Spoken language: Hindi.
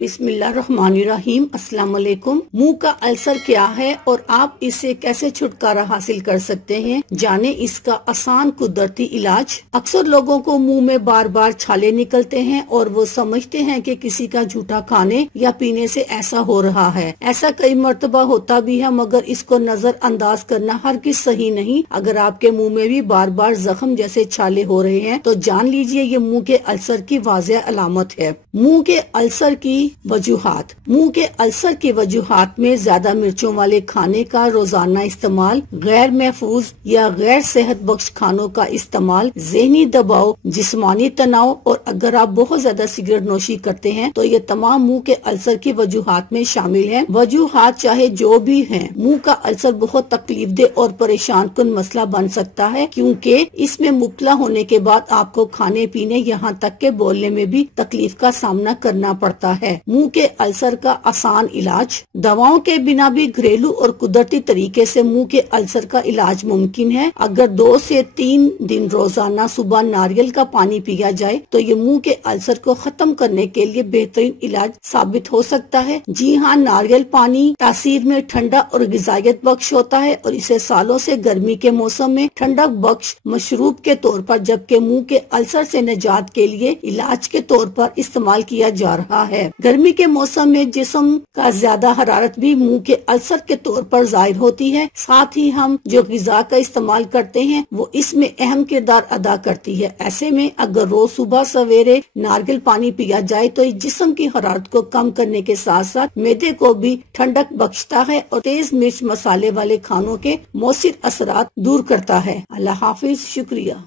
बिस्मिल्लाहिर्रहमानिर्रहीम। अस्सलाम वालेकुम। मुंह का अल्सर क्या है और आप इससे कैसे छुटकारा हासिल कर सकते हैं, जाने इसका आसान कुदरती इलाज। अक्सर लोगों को मुंह में बार बार छाले निकलते हैं और वो समझते हैं कि किसी का झूठा खाने या पीने से ऐसा हो रहा है। ऐसा कई मर्तबा होता भी है, मगर इसको नजरअंदाज करना हरगिज़ सही नहीं। अगर आपके मुंह में भी बार बार जख्म जैसे छाले हो रहे हैं तो जान लीजिए ये मुंह के अल्सर की वाज़ेह अलामत है। मुंह के अल्सर की वजूहात। मुंह के अल्सर की वजूहात में ज्यादा मिर्चों वाले खाने का रोजाना इस्तेमाल, गैर महफूज या गैर सेहत बख्श खानों का इस्तेमाल, ज़हनी दबाव, जिस्मानी तनाव और अगर आप बहुत ज्यादा सिगरेट नोशी करते हैं तो ये तमाम मुंह के अल्सर की वजूहात में शामिल हैं। वजूहात चाहे जो भी हैं, मुंह का अल्सर बहुत तकलीफ दे और परेशान कुन मसला बन सकता है, क्योंकि इसमें मुब्तला होने के बाद आपको खाने पीने यहाँ तक के बोलने में भी तकलीफ का सामना करना पड़ता है। मुंह के अल्सर का आसान इलाज। दवाओं के बिना भी घरेलू और कुदरती तरीके से मुंह के अल्सर का इलाज मुमकिन है। अगर 2 से 3 दिन रोजाना सुबह नारियल का पानी पिया जाए तो ये मुंह के अल्सर को खत्म करने के लिए बेहतरीन इलाज साबित हो सकता है। जी हाँ, नारियल पानी तासीर में ठंडा और गिजायत बख्श होता है और इसे सालों से गर्मी के मौसम में ठंडक बख्श मशरूब के तौर पर, जबकि मुंह के अल्सर से निजात के लिए इलाज के तौर पर इस्तेमाल किया जा रहा है। गर्मी के मौसम में जिस्म का ज्यादा हरारत भी मुंह के अल्सर के तौर पर जाहिर होती है। साथ ही हम जो ग़िज़ा का इस्तेमाल करते हैं वो इसमें अहम किरदार अदा करती है। ऐसे में अगर रोज सुबह सवेरे नारियल पानी पिया जाए तो इस जिस्म की हरारत को कम करने के साथ साथ मैदे को भी ठंडक बख्शता है और तेज मिर्च मसाले वाले खानों के मौसिर असरात दूर करता है। अल्लाह हाफिज। शुक्रिया।